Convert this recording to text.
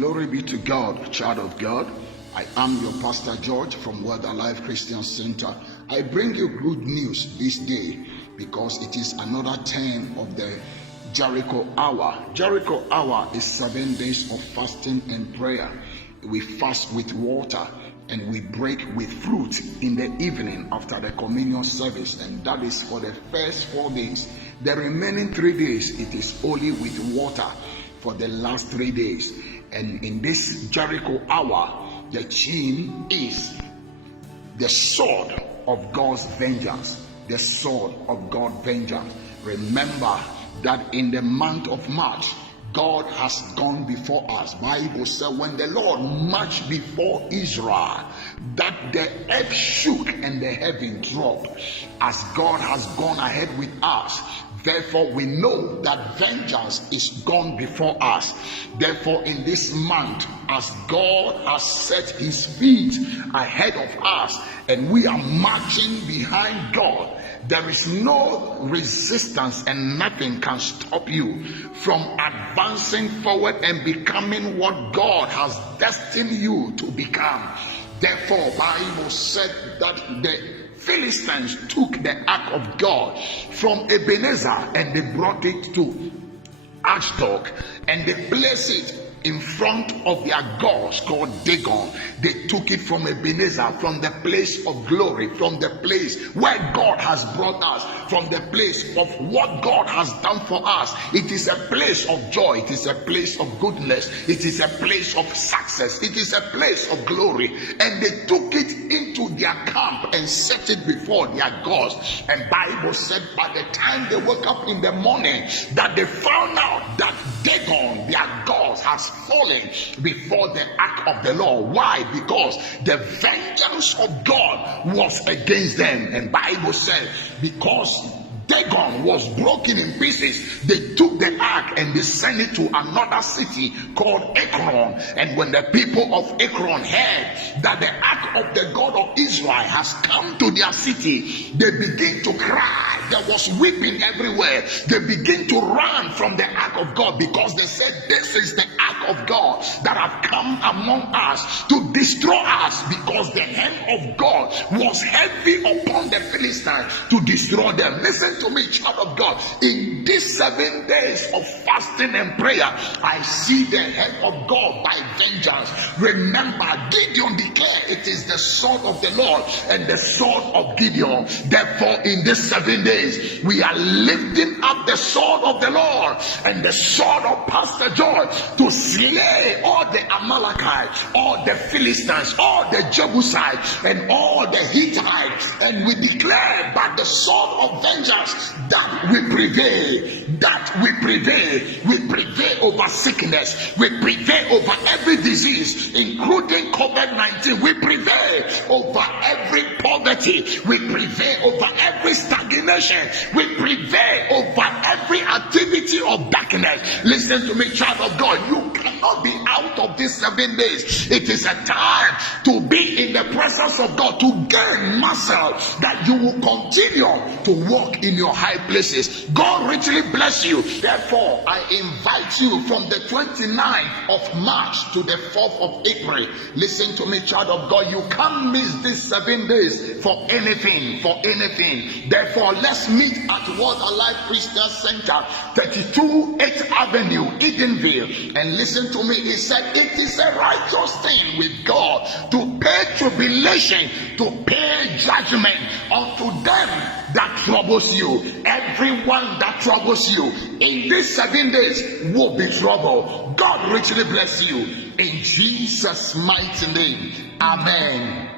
Glory be to God, child of God. I am your Pastor George from Word Alive Christian Center. I bring you good news this day because it is another term of the Jericho hour. Jericho hour is 7 days of fasting and prayer. We fast with water and we break with fruit in the evening after the communion service, and that is for the first 4 days. The remaining 3 days, it is only with water for the last 3 days. And in this Jericho hour, the theme is the sword of God's vengeance. The sword of God's vengeance. Remember that in the month of March, God has gone before us. Bible said when the Lord marched before Israel, that the earth shook and the heaven dropped. As God has gone ahead with us, therefore we know that vengeance is gone before us. Therefore in this month, as God has set his feet ahead of us and we are marching behind God, there is no resistance and nothing can stop you from advancing forward and becoming what God has destined you to become. Therefore, Bible said that the Philistines took the ark of God from Ebenezer and they brought it to Ashdod and they placed it in front of their gods called Dagon. They took it from Ebenezer, from the place of glory, from the place where God has brought us, from the place of what God has done for us. It is a place of joy, it is a place of goodness, it is a place of success, it is a place of glory. And they took it into their camp and set it before their gods. And Bible said by the time they woke up in the morning, that they found out that Dagon, their gods, has fallen before the ark of the Lord. Why? Because the vengeance of God was against them. And Bible said because Dagon was broken in pieces, they took the ark and they sent it to another city called Ekron. And when the people of Ekron heard that the ark of the God of Israel has come to their city, they begin to cry. There was weeping everywhere. They begin to run from the ark of God because they said, this is the ark of God that have come among us to destroy us, because the hand of God was heavy upon the Philistines to destroy them. Listen to me, child of God. In these 7 days of fasting and prayer, I see the hand of God by vengeance. Remember, Gideon declared it is the sword of the Lord and the sword of Gideon. Therefore, in these 7 days, we are lifting up the sword of the Lord and the sword of Pastor George to slay all the Amalekites, all the Philistines, all the Jebusites, and all the Hittites. And we declare by the sword of vengeance that we prevail, we prevail over sickness, we prevail over every disease, including COVID-19. We prevail over every poverty, we prevail over every stagnation, we prevail over every activity of darkness. Listen to me, child of God, you cannot be out of these 7 days. It is a time to be in the presence of God, to gain muscle, that you will continue to walk in your high places. God richly bless you. Therefore, I invite you from the 29th of March to the 4th of April. Listen to me, child of God, you can't miss these 7 days for anything, Therefore, let's meet at Word Alive Christian Center, 32 8th Avenue, Edenville. And listen to me, he said it is a righteous thing with God to pay tribulation, to pay judgment unto them that troubles you. Everyone that troubles you in these 7 days will be troubled. God richly bless you in Jesus' mighty name. Amen.